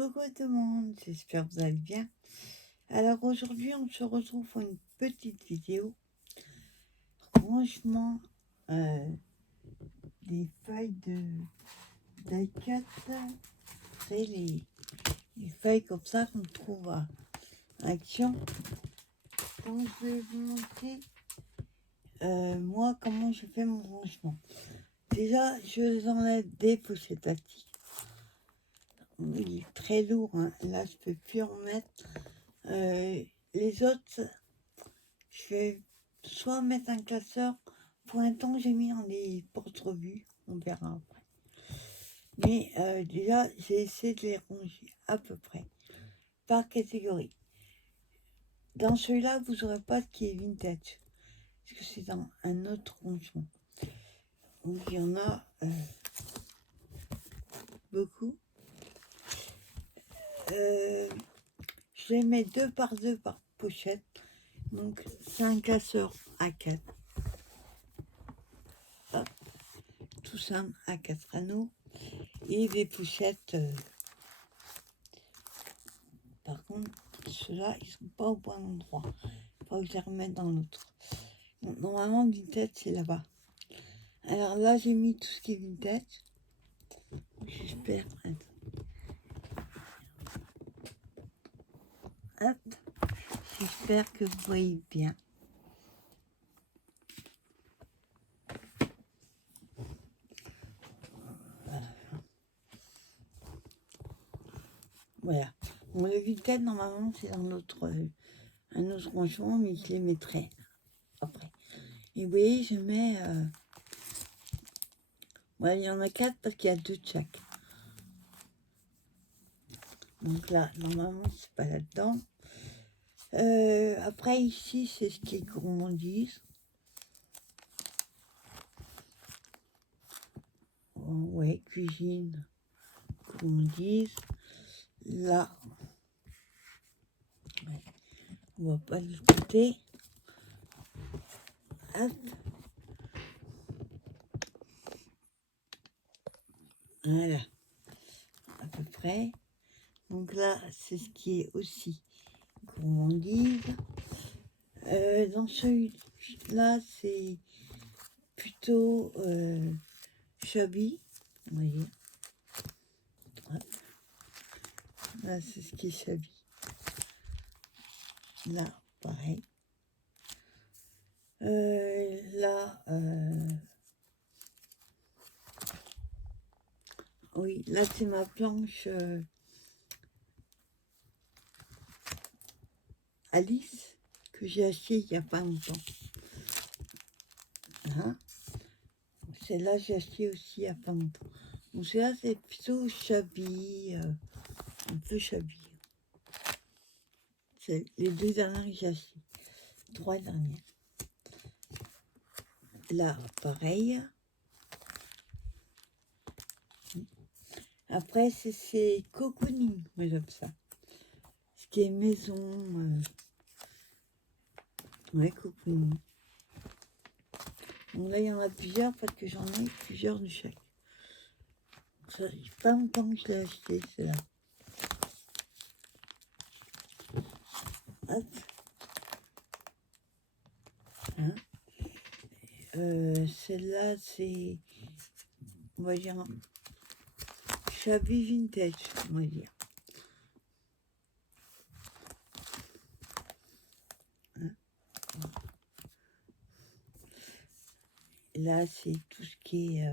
Coucou tout le monde, j'espère que vous allez bien. Alors aujourd'hui, on se retrouve pour une petite vidéo. Rangement des feuilles de die-cut. C'est les feuilles comme ça qu'on trouve à Action. Donc je vais vous montrer moi comment je fais mon rangement. Déjà, je les enlève des pochettes à tige. Il est très lourd, hein. Là je peux plus en mettre. Les autres, je vais soit mettre un classeur. Pour un temps, j'ai mis dans les porte-revues. On verra après. Mais déjà, j'ai essayé de les ranger à peu près par catégorie. Dans celui-là, vous n'aurez pas ce qui est vintage. Parce que c'est dans un autre rangement. Donc, il y en a beaucoup. Je les mets 2 par 2 par pochette. Donc, c'est un classeur A4. Hop. Tout ça à 4 anneaux. Et des pochettes. Par contre, ceux-là, ils sont pas au bon endroit. Il faut que je les remette dans l'autre. Normalement, vintage, c'est là-bas. Alors là, j'ai mis tout ce qui est vintage. J'espère. Hop. J'espère que vous voyez bien. Voilà. Bon, le vintage, normalement, c'est dans un autre rangement, mais je les mettrai après. Et vous voyez, je mets... Voilà, il y en a 4 parce qu'il y a 2 de chaque. Donc là, normalement, c'est pas là-dedans. Après, ici, c'est ce qui est gourmandise. Ouais, cuisine, gourmandise. Là, ouais, on va pas le côté. Hop. Voilà, à peu près. Donc là, c'est ce qui est aussi gourmandise. Dans celui-là, c'est plutôt shabby, on va dire. Hop. Là, c'est ce qui est shabby. Là, pareil. Là, oui, là, c'est ma planche Alice que j'ai achetée il n'y a pas longtemps. Hein, celle-là, j'ai acheté aussi il n'y a pas longtemps. Donc, celle-là, c'est plutôt shabby, un peu shabby. C'est les 2 dernières que j'ai achetées. 3 dernières. Là, pareil. Après, c'est cocooning, moi j'aime ça. Ce qui est maison. Ouais, cocooning. Donc là, il y en a plusieurs parce que j'en ai plusieurs de chaque. Ça fait pas longtemps que je l'ai acheté, celle-là. Hop. Hein, celle-là, c'est, on va dire, shabby vintage, on va dire. Hein, là, c'est tout ce qui est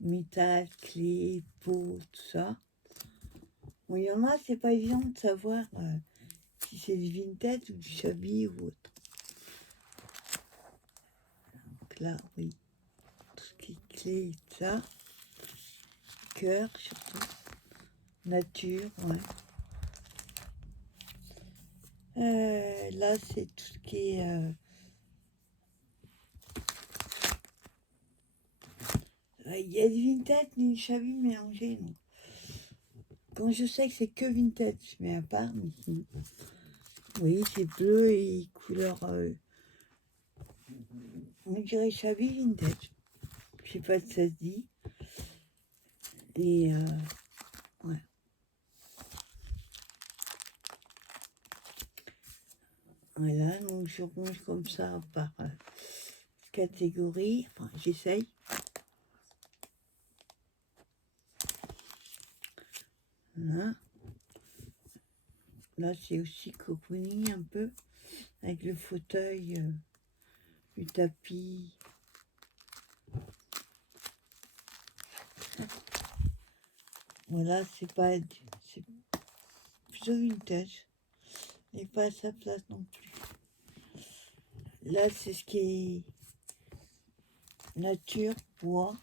métal, clé, peau, tout ça. Bon, il y en a, c'est pas évident de savoir si c'est du vintage ou du shabby ou autre. Donc là, oui, tout ce qui est clé et tout ça. Cœur, surtout. Nature, ouais. Là, c'est tout ce qui est... il y a du vintage, du shabby mélangé. Donc. Quand je sais que c'est que vintage, mais à part, mais sinon. Oui, c'est bleu et couleur... on dirait shabby vintage. Je sais pas si ça se dit. Et ouais. Voilà, donc je range comme ça par catégorie. Enfin, j'essaye. Voilà. Là, c'est aussi cocooning un peu, avec le fauteuil, le tapis. Voilà, c'est plutôt vintage. Et pas à sa place non plus. Là, c'est ce qui est nature, bois.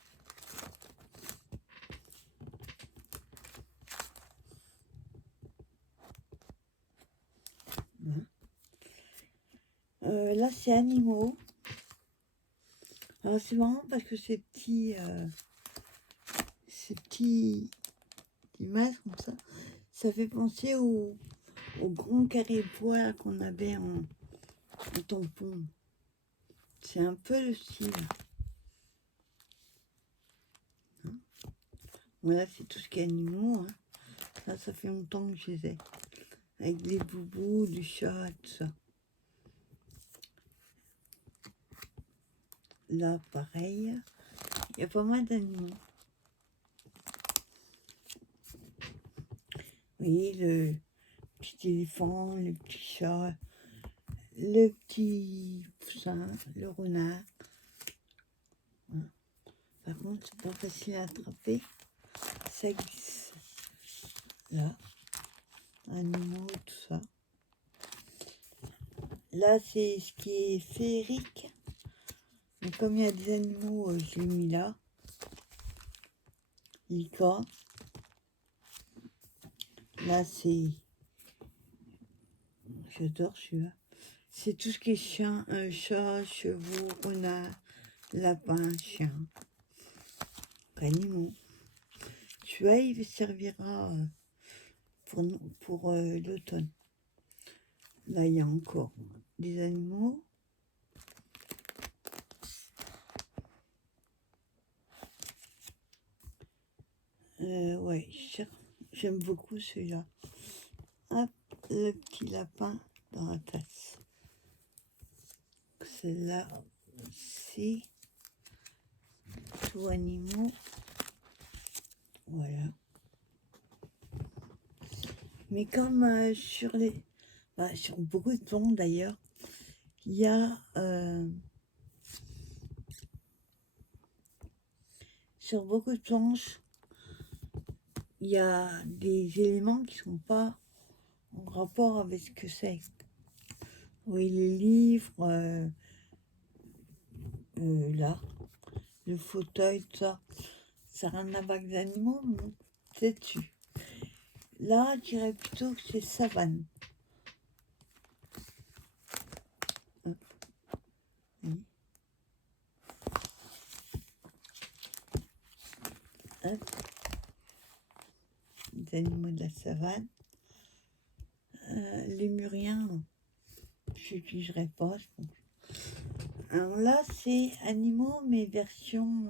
Là, c'est animaux. Alors, c'est marrant parce que ces petits images comme ça fait penser au grand carré de bois qu'on avait en tampon. C'est un peu le style. Hein, voilà, c'est tout ce qui est animaux. Hein. Là, ça fait longtemps que je les ai. Avec des boubous, du chat, tout ça. Là, pareil. Il y a pas mal d'animaux. Oui, le petit éléphant, le petit chat, le petit poussin, le renard. Voilà. Par contre, c'est pas facile à attraper. Ça glisse. Là, animaux, tout ça. Là, c'est ce qui est féerique. Mais comme il y a des animaux, je l'ai mis là. Licorne. Là, c'est... J'adore celui-là. C'est tout ce qui est chien, chat, chevaux, renard, lapin, chien. Animaux. Celui-là, il servira pour l'automne. Là, il y a encore des animaux. Ouais, j'aime beaucoup celui-là. Hop, le petit lapin dans la tasse. Celle-là, c'est tout animaux. Voilà. Mais comme sur beaucoup de plantes d'ailleurs, il y a sur beaucoup de planches, il y a des éléments qui sont pas en rapport avec ce que c'est. Oui, les livres, là, le fauteuil, tout ça, ça n'a rien à voir avec les animaux, mais c'est dessus. Là, je dirais plutôt que c'est savane. Oui. Hop. Les animaux de la savane. Les muriens, je n'utiliserai pas, je pense. Alors là, c'est animaux, mais version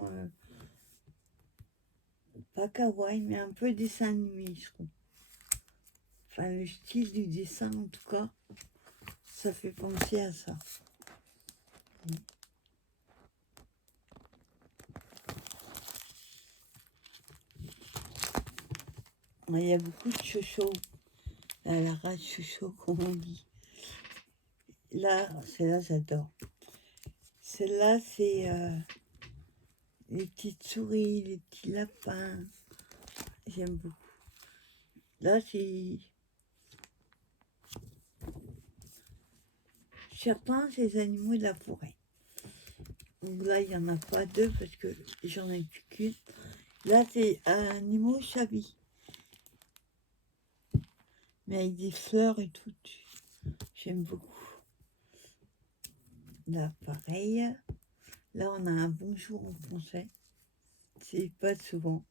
pas kawaii, mais un peu dessin animé, je trouve. Enfin, le style du dessin, en tout cas, ça fait penser à ça. Il y a beaucoup de chocho, à la race chocho, comme on dit. Là, celle-là, j'adore. Celle-là, c'est les petites souris, les petits lapins. J'aime beaucoup. Là, c'est... Certains, c'est les animaux de la forêt. Donc là, il n'y en a pas deux parce que j'en ai plus qu'une. Là, c'est un animal chabi. Mais avec des fleurs et tout. J'aime beaucoup. Là, pareil. Là, on a un bonjour en français. C'est pas souvent.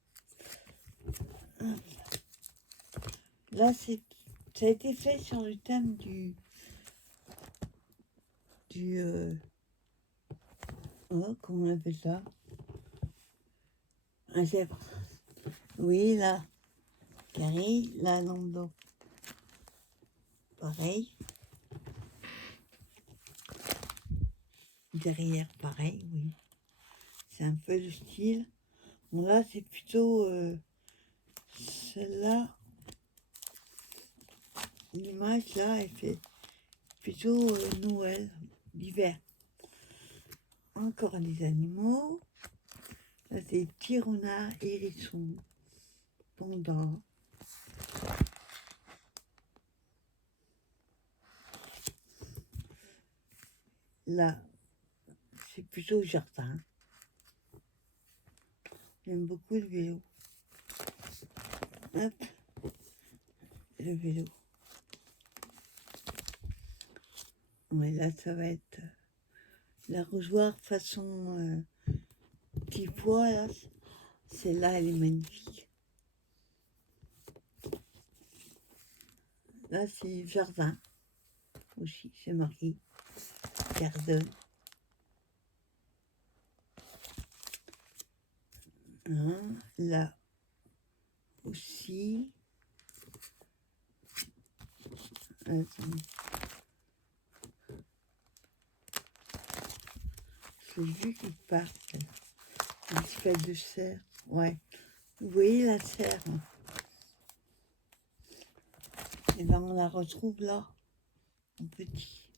Là, ça a été fait sur le thème comment on appelle ça? Un zèbre. Oui, là, carré, là, dans le dos. Pareil. Derrière, pareil, oui. C'est un peu le style. Bon, là, c'est plutôt celle-là. L'image, là, elle fait plutôt Noël, l'hiver. Encore des animaux. Là, c'est des petits renards, hérissons, pandas. Là, c'est plutôt jardin. J'aime beaucoup le vélo. Hop, le vélo. Ouais, là, ça va être l'arrosoir façon petit pois, là. Celle-là, elle est magnifique. Là, c'est jardin aussi, c'est marqué. Garden. Hein, là aussi. Attends. J'ai vu qu'il part. Un petit peu de serre. Ouais. Vous voyez la serre? Et ben on la retrouve là, en petit.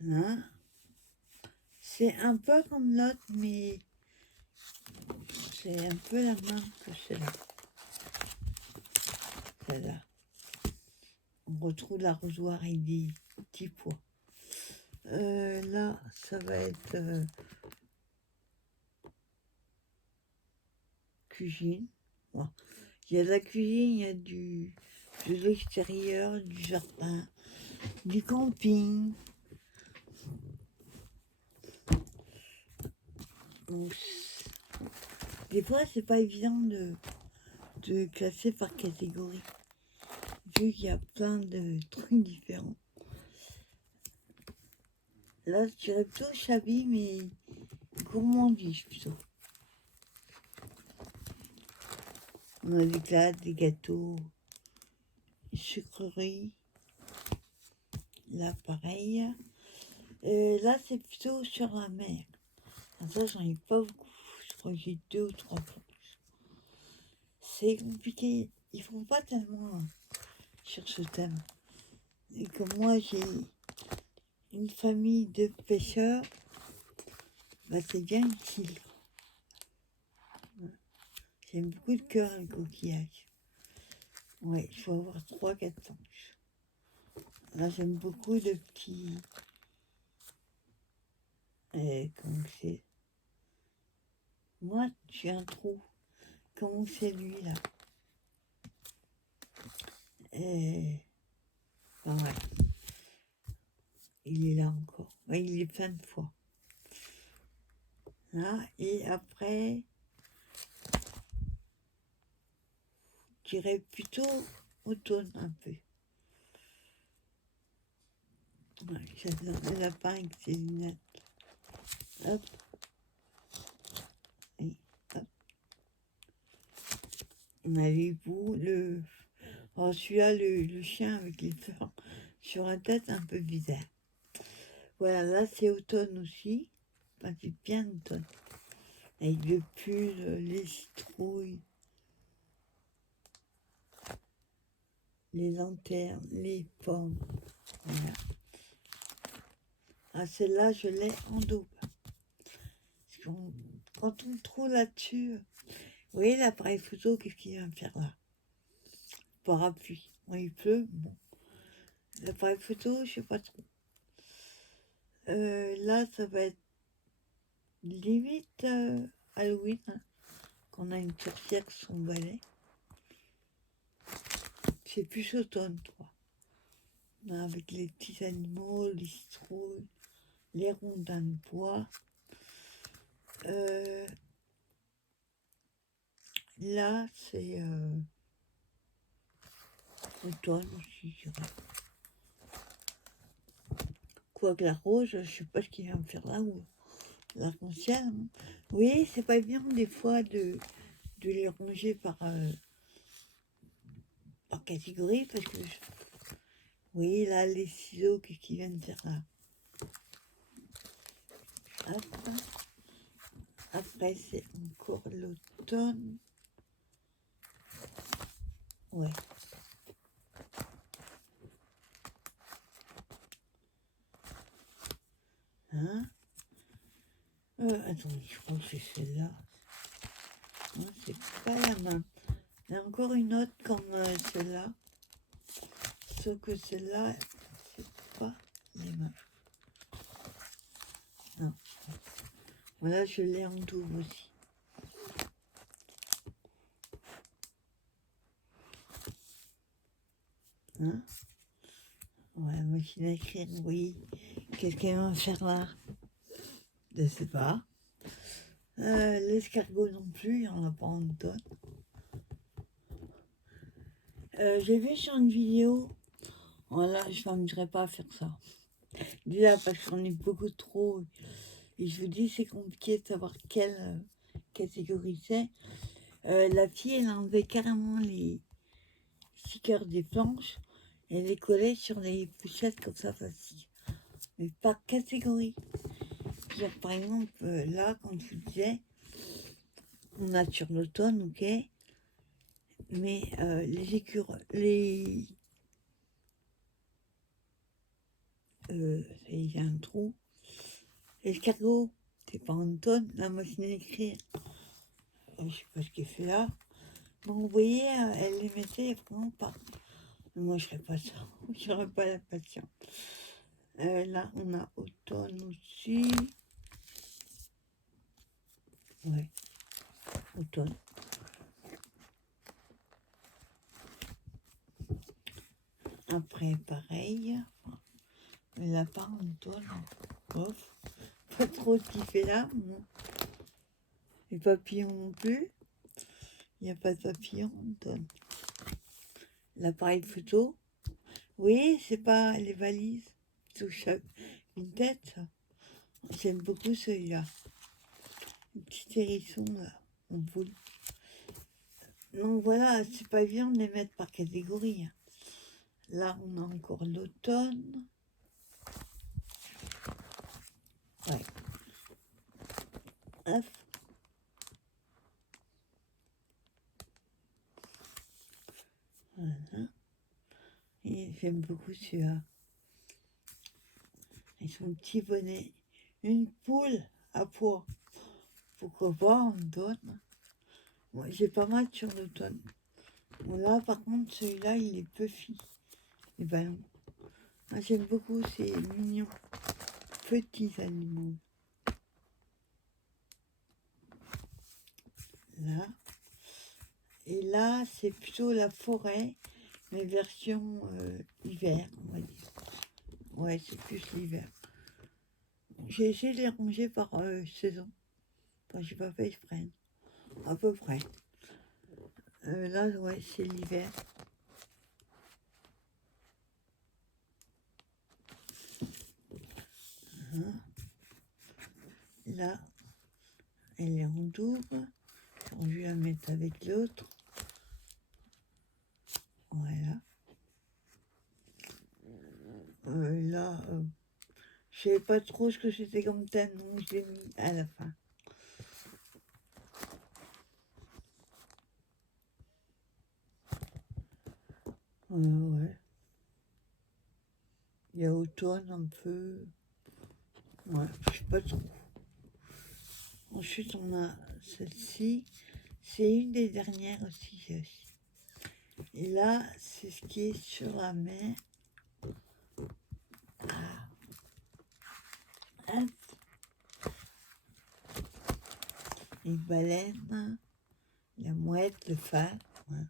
Là. C'est un peu comme l'autre, mais c'est un peu la même que celle-là. Celle-là. On retrouve l'arrosoir et des petits pois. Là, ça va être cuisine. Bon. Il y a de la cuisine, il y a de l'extérieur, du jardin, du camping. Donc, des fois, c'est pas évident de classer par catégorie, vu qu'il y a plein de trucs différents. Là, je dirais plutôt Chabi, mais gourmandise plutôt. On a des glaces, des gâteaux, des sucreries. Là, pareil. Là, c'est plutôt sur la mer. Ça, j'en ai pas beaucoup. Je crois que j'ai 2 ou 3 fois. C'est compliqué. Ils font pas tellement sur ce thème. Et comme moi, j'ai une famille de pêcheurs, bah, c'est bien utile. J'aime beaucoup le cœur et le coquillage. Ouais, il faut avoir 3-4 planches. Là, j'aime beaucoup le petit... comment c'est? Moi, j'ai un trou. Comment c'est lui, là? Enfin, ouais. Il est là encore. Ouais, il est plein de fois. Là, et après, je dirais plutôt automne un peu. Ouais, j'adore le lapin avec ses lunettes. Hop. Et hop. On a les bouts, oh, celui-là, le chien avec les fleurs sur la tête, un peu bizarre. Voilà, là, c'est automne aussi. Enfin, c'est bien automne. Avec le pull, les citrouilles, les lanternes, les pommes. Voilà. Ah, celle-là, je l'ai en double. Quand on trouve là-dessus, vous voyez l'appareil photo, qu'est-ce qu'il vient faire là? Parapluie. Quand il pleut, bon. L'appareil photo, je sais pas trop. Là, ça va être limite Halloween, hein, qu'on a une sorcière son balai. C'est plus automne, toi. Avec les petits animaux, les citrouilles, les rondins de bois. Là, c'est automne aussi, je dirais. Quoique la rose, je sais pas ce qu'il vient me faire là, ou l'arc-en-ciel. Hein. Oui, c'est pas bien des fois de les ranger par catégorie, parce que Oui, là, les ciseaux, qu'est-ce qu'ils viennent faire là? Hop. Après, c'est encore l'automne. Ouais. Hein? Attends, je crois que c'est celle-là. Non, c'est pas la même. Il y a encore une autre comme celle-là. Sauf que celle-là, c'est pas les mêmes. Non. Voilà, je l'ai en double aussi. Hein? Ouais, machine à écrire, oui. Qu'est-ce qu'elle va faire là? Je sais pas. L'escargot non plus, il n'y en a pas en tonne. J'ai vu sur une vidéo, voilà, je ne m'amuserai pas à faire ça. Déjà parce qu'on est beaucoup trop, et je vous dis, c'est compliqué de savoir quelle catégorie c'est. La fille, elle enlevait carrément les stickers des planches, et elle les collait sur les pochettes comme ça facile. Mais par catégorie. Genre, par exemple, là, quand je vous disais, on a sur l'automne, ok, mais les écureuils, il y a un trou. L'escargot, c'est pas en automne, la machine à écrire, je sais pas ce qu'elle fait là. Donc, vous voyez, elle les mettait vraiment pas. Mais moi, je ferais pas ça, j'aurais pas la patience. Là, on a automne aussi. Ouais, automne. Après, pareil. Le lapin, automne. Bof. Pas trop ce qu'il fait là. Non. Les papillons non plus. Il n'y a pas de papillons, automne. L'appareil photo. Oui, c'est pas les valises. Touche une tête, ça. J'aime beaucoup celui-là. Un petit hérisson, là, en boule. Donc voilà, c'est pas évident de les mettre par catégorie. Là, on a encore l'automne. Ouais. Hop. Voilà. Et j'aime beaucoup celui-là. Et son petit bonnet. Une poule à pois. Pourquoi pas, on me donne. Moi, j'ai pas mal sur l'automne. Bon, là, par contre, celui-là, il est puffy. Les ballons. Ah, j'aime beaucoup, c'est mignon. Petits animaux. Là. Et là, c'est plutôt la forêt, mais version hiver, on va dire. Ouais, c'est plus l'hiver. J'ai essayé de les ranger par saison. Enfin, j'ai pas fait exprès. À peu près. Là, ouais, c'est l'hiver. Hein. Là, elle est en double. Je vais la mettre avec l'autre. Voilà. Là, je savais pas trop ce que c'était comme thème, donc je l'ai mis à la fin. Ouais. Il y a automne un peu. Ouais, je sais pas trop. Ensuite, on a celle-ci. C'est une des dernières aussi. Et là, c'est ce qui est sur la main. Ah. Hop. Une baleine, la mouette, le phare. Ouais.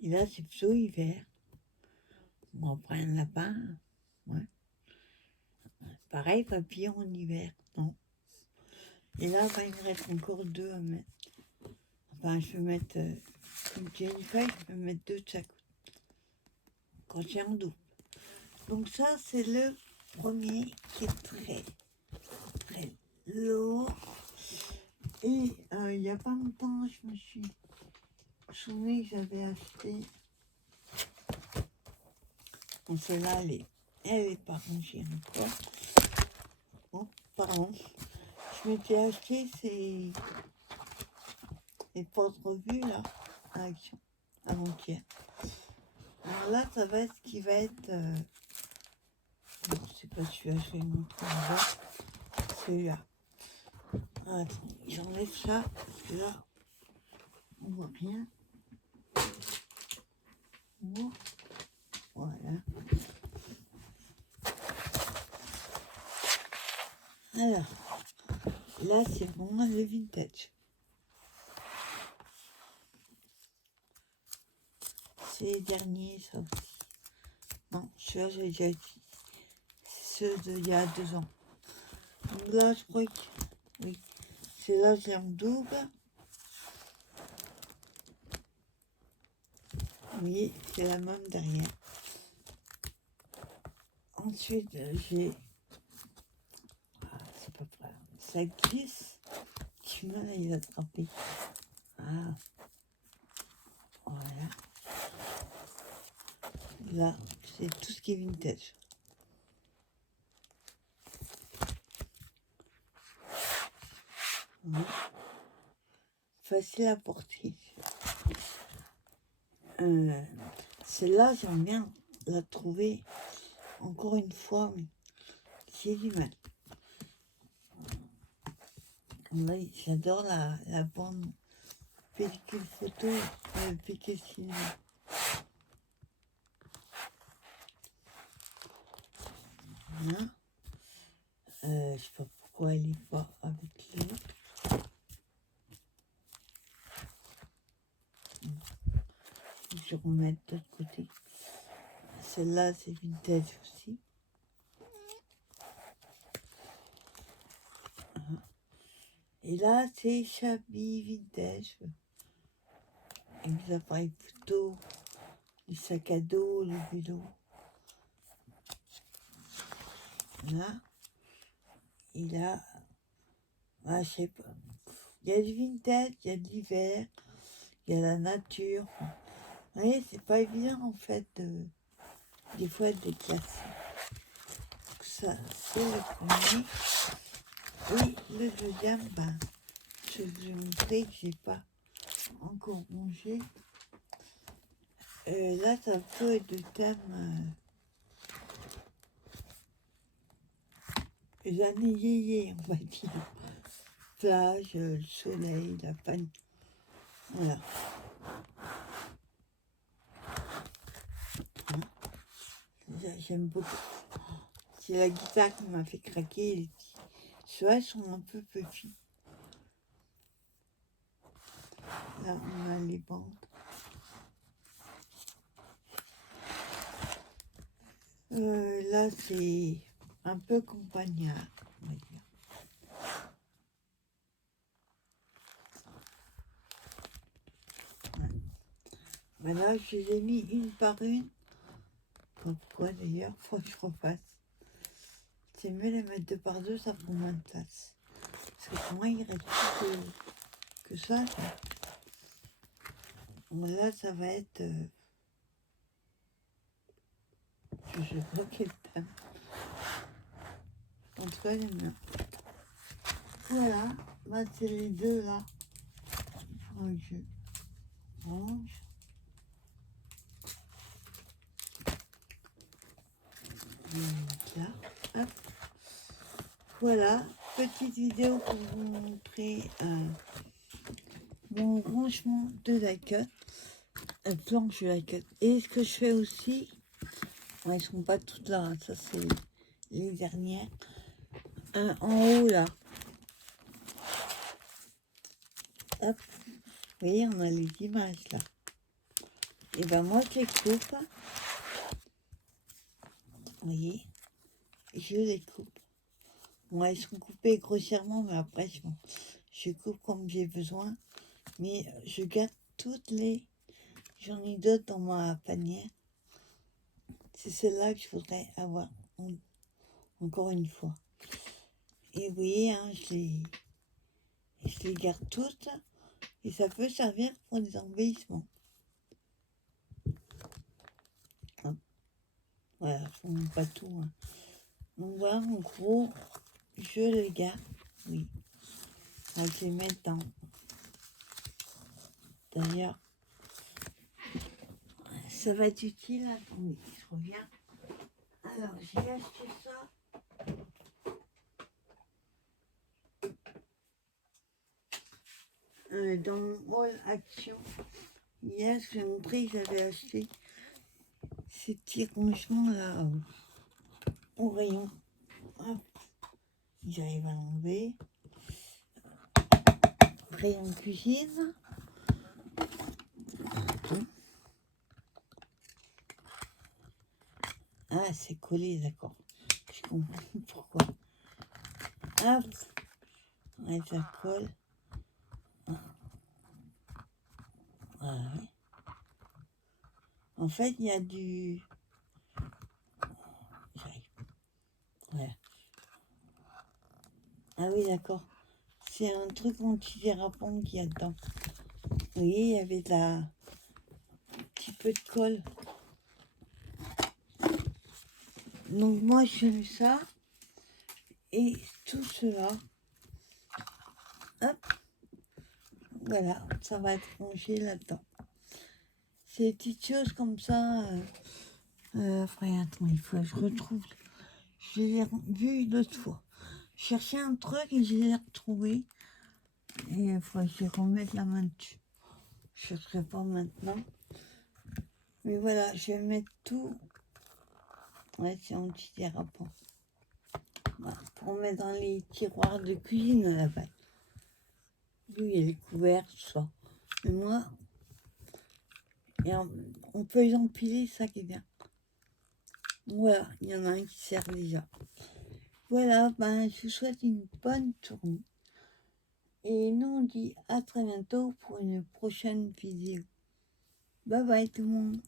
Et là, c'est plutôt hiver. On prend un lapin. Ouais. Pareil, papillon en hiver. Non. Et là, il me reste encore deux à mettre. Enfin, je peux mettre, comme j'ai une feuille, je peux mettre deux de chaque côté. Quand j'ai en double. Donc ça, c'est le premier qui est très, très lourd. Et il n'y a pas longtemps, je me suis Je me souviens que j'avais acheté. Bon, celle-là, elle est pas rangée encore. Oh, pardon. Je m'étais acheté les porte-revues, là, à Action, avant-hier. Alors là, ça va être ce qui va être... non, c'est pas celui-là, je vais le montrer en bas. Celui-là. Attends, j'enlève ça, parce que là, on voit rien. Bon, voilà. Alors, là, c'est vraiment le vintage. C'est les derniers, ça aussi. Non, celui-là, j'ai déjà dit. C'est ceux d'il y a 2 ans. Donc là, je crois que... oui. C'est là, j'ai en double. Oui, c'est la même derrière. Ensuite, j'ai... ah, c'est pas vrai. Ça glisse. Tu m'as les attraper. Ah, voilà. Là, c'est tout ce qui est vintage. Oui. Facile à porter. Celle-là, j'aime bien la trouver encore une fois, mais j'ai du mal. Oui, j'adore la bande pellicule photo, pellicule cinéma. Voilà. Je sais pas pourquoi elle est pas avec l'autre. Je vais remettre de l'autre côté. Celle-là, c'est vintage aussi. Et là, c'est Chablis vintage. Avec les appareils photo, les sacs à dos, les vélos. Là. Et là, ah, je sais pas. Il y a du vintage, il y a de l'hiver, il y a la nature. Vous voyez, c'est pas évident en fait des fois de les classer. Ça, c'est le premier. Et le deuxième, ben, je vous ai montré que j'ai pas encore rangé. Là, ça peut être de thème les années yéyé, on va dire. Plage, le soleil, la panne. Voilà. Hein, j'aime beaucoup. C'est la guitare qui m'a fait craquer. Les petits. Ceux-là sont un peu petits. Là, on a les bandes. Là, c'est un peu compagnard, on va dire. Ouais. Voilà, je les ai mis une par une. Pourquoi d'ailleurs, faut que je refasse. C'est mieux les mettre 2 par 2, ça prend moins de place. Parce que pour moi, il reste plus que ça. Bon, là, ça va être... je sais pas quel thème. En tout cas, j'aime bien. Voilà, bah, c'est les deux là. Il faudra que je range. Là, hop. Voilà, petite vidéo pour vous montrer mon rangement de la queue, planche de la queue. Et ce que je fais aussi, bon, elles ne sont pas toutes là, hein, ça c'est les dernières. En haut là, hop, vous voyez, on a les images là. Et ben moi je les coupe, vous voyez, je les coupe. Bon, elles sont coupées grossièrement, mais après je coupe comme j'ai besoin. Mais je garde toutes les... J'en ai d'autres dans ma panière. C'est celle-là que je voudrais avoir encore une fois. Et vous voyez, hein, je les garde toutes. Et ça peut servir pour des embellissements. Hop. Voilà, je ne montre pas tout. Hein. Donc voilà, en gros, je les garde. Oui. Je les mets dans. D'ailleurs, ça va être utile. Attendez, je reviens. Alors, j'ai acheté ça. Dans mon hall action. Hier, je vais montrer que j'avais acheté ces petits rangements là au rayon. Hop. J'arrive à l'enlever. Rayon cuisine. Ah, c'est collé, d'accord. Je comprends pourquoi. Hop. Ouais, ça colle. Voilà. En fait, il y a du... J'arrive. Voilà. Ah oui, d'accord. C'est un truc anti-dérapant qu'il y a dedans. Vous voyez, il y avait un petit peu de colle. Donc moi, je fais ça. Et tout cela. Hop. Voilà, ça va être rangé là-dedans. C'est des petites choses comme ça. Frère, attends, il faut que je retrouve. Je l'ai vu l'autre fois. Je cherchais un truc et je l'ai retrouvé. Et il faut que je remette la main dessus. Je ne chercherai pas maintenant. Mais voilà, je vais mettre tout. Ouais, c'est anti-dérapant. Voilà, pour mettre dans les tiroirs de cuisine à la base. Oui, il y a les couverts, tout ça. Mais moi, on peut les empiler, ça qui est bien. Voilà, il y en a un qui sert déjà. Voilà, ben, je vous souhaite une bonne journée. Et nous, on dit à très bientôt pour une prochaine vidéo. Bye bye tout le monde.